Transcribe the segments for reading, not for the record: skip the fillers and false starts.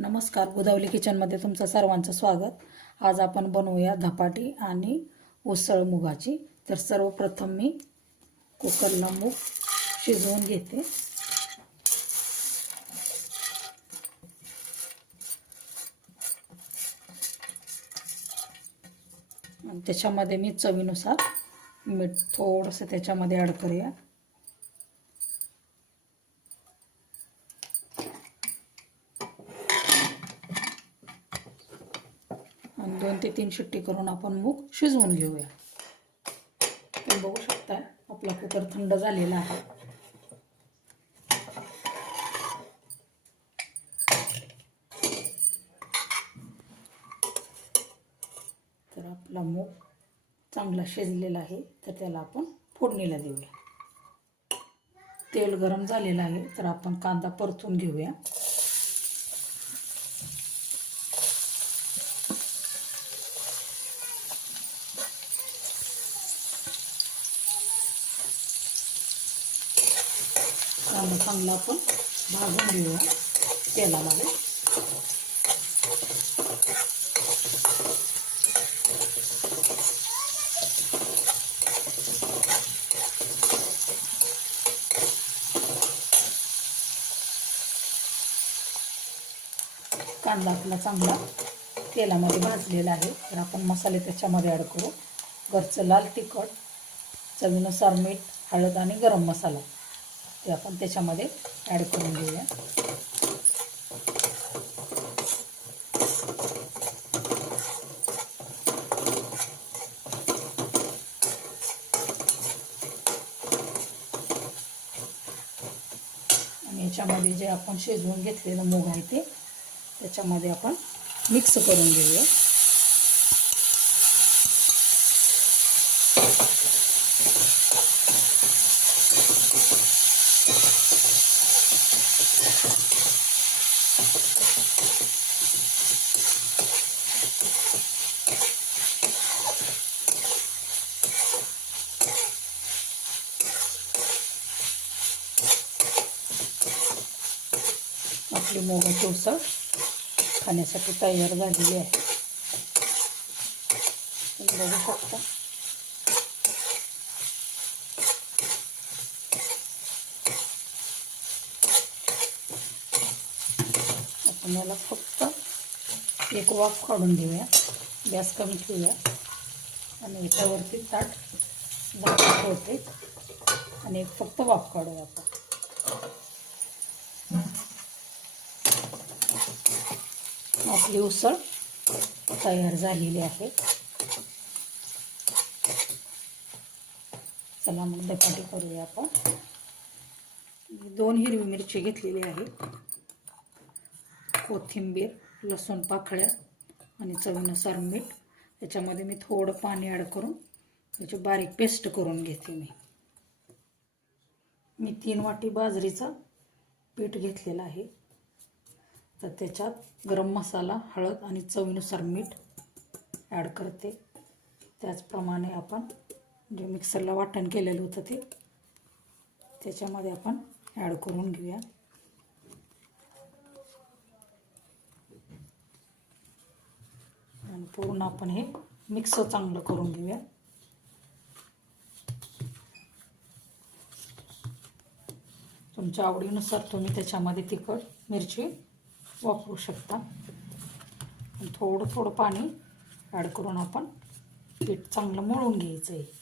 नमस्कार, गोदावरी किचनमध्ये तुमचं सर्वांचं स्वागत। आज आपण बनवूया धपाटी आणि उसळ मुगाची। तर सर्वप्रथम मी कुकरला मूग शिजवून घेते। आणि त्याच्यामध्ये मी चवीनुसार मीठ थोडंसं त्याच्यामध्ये ॲड करूया। आणि 2 ते 3 शिट्टी करून आपण मूग शिजवून घेऊया। तुम्ही बघू शकता आपला कुकर थंड झालेला आहे। तर आपला मूग चांगला शिजलेला आहे, तर त्याला आपण फोडणीला देऊया। तेल गरम झालेलं आहे, तर आपण कांदा परतून घेऊया। कांदा चांगला आपण भाजून घेऊया तेलामध्ये। कांदा आपला चांगला तेलामध्ये भाजलेला आहे, तर आपण मसाले त्याच्यामध्ये ॲड करू। घरचं लाल तिखट, चवीनुसार मीठ, हळद आणि गरम मसाला ते आपण त्याच्यामध्ये ॲड करून घेऊया। आणि याच्यामध्ये जे आपण शिजवून घेतलेलं मूग आहे ते त्याच्यामध्ये आपण मिक्स करून घेऊया। आपली मुगाची उसळ खाण्यासाठी तयार झालेली आहे। तुम्ही बघू शकता। आपण याला फक्त एक वाफ काढून घेऊया। गॅस कमी ठेवूया आणि याच्यावरती ताट झाकून ठेवते आणि फक्त वाफ काढूया आपण। आपली उसळ तयार झालेली आहे। चला मग धपाटी करूया आपण। 2 हिरवी मिरची घेतलेली आहे, कोथिंबीर, लसूण पाकळ्या आणि चवीनुसार मीठ। याच्यामध्ये मी थोडं पाणी ॲड करून याची बारीक पेस्ट करून घेते। मी 3 वाटी बाजरीचं पीठ घेतलेलं आहे, तर त्याच्यात गरम मसाला, हळद आणि चवीनुसार मीठ ॲड करते। त्याचप्रमाणे आपण जे मिक्सरला वाटण केलेलं होतं ते त्याच्यामध्ये आपण ॲड करून घेऊया। आणि पूर्ण आपण हे मिक्स चांगलं करून घेऊया। तुमच्या आवडीनुसार तुम्ही त्याच्यामध्ये तिखट, मिरची वापरू शकता। थोडं थोडं पाणी ॲड करून आपण पीठ चांगलं मळून घ्यायचं आहे।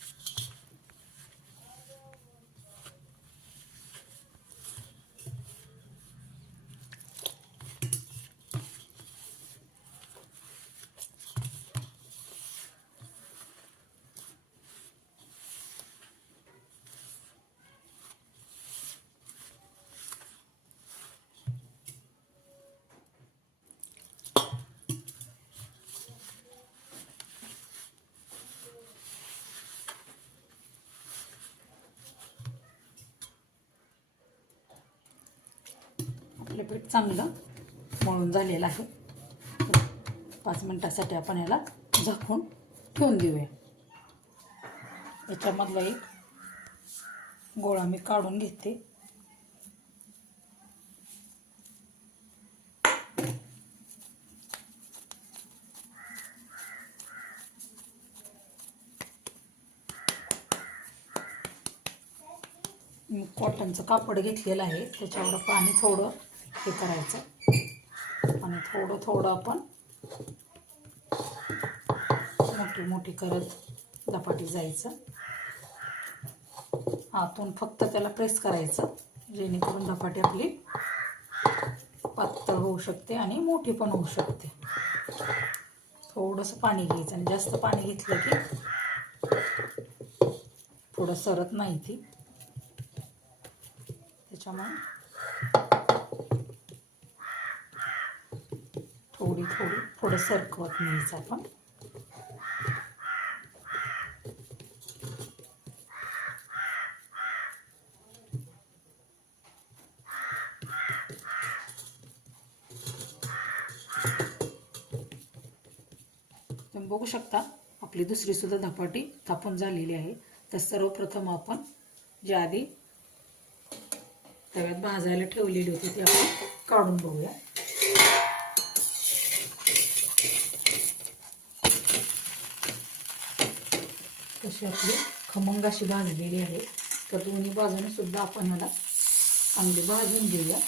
आपलं पीठ चांगलं मळून झालेलं आहे। 5 मिनिटासाठी आपण याला झाकून ठेवून देऊया। याच्यामधला एक गोळा मी काढून घेते। मी कॉटनचं कापड घेतलेलं आहे, त्याच्यावर पाणी थोडं हे करायचं आणि थोडं थोडं आपण मोठी मोठी करत धपाटी जायचं. आतून फक्त त्याला प्रेस करायचं, जेणेकरून धपाटी आपली पातळ होऊ शकते आणि मोठी पण होऊ शकते. थोडंसं पाणी घ्यायचं आणि जास्त पाणी घेतलं की थोडं सरत नाही ती, त्याच्यामुळे थोडं सरकवत न्यायचं आपण. तुम्ही बघू शकता आपली दुसरी सुद्धा धपाटी थापून झालेली आहे. तर सर्वप्रथम आपण जे आधी तव्यात भाजायला ठेवलेली होती ती आपण काढून बघूया. तशी आपली खमंग अशी भाजलेली आहे. तर दोन्ही बाजूने सुद्धा आपण ह्याला चांगली भाजून घेऊया.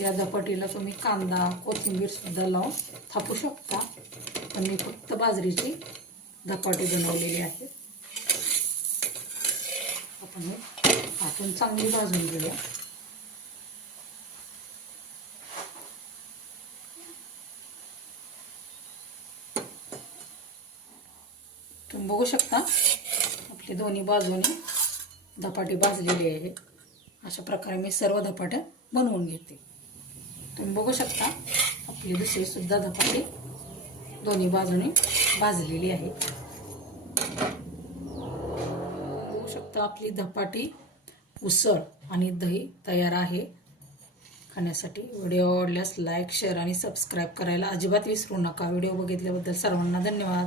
या धपाटीला तुम्ही कांदा कोथिंबीर सुद्धा लावून थापू शकता, पण मी फक्त बाजरीची धपाटी बनवलेली आहे. आपण हे आतून चांगली भाजून घेऊया. तुम्ही बघू शकता आपली दोन्ही बाजूने धपाटी भाजलेली आहे. अशा प्रकारे मी सर्व धपाट्या बनवून घेते. तुम्ही बघू शकता आपली दुसरी सुद्धा धपाटी दोन्ही बाजूने भाजलेली आहे. बघू शकता आपली धपाटी, उसळ आणि दही तयार आहे खाण्यासाठी. व्हिडिओ आवडल्यास लाईक, शेअर आणि सबस्क्राईब करायला अजिबात विसरू नका. व्हिडिओ बघितल्याबद्दल सर्वांना धन्यवाद.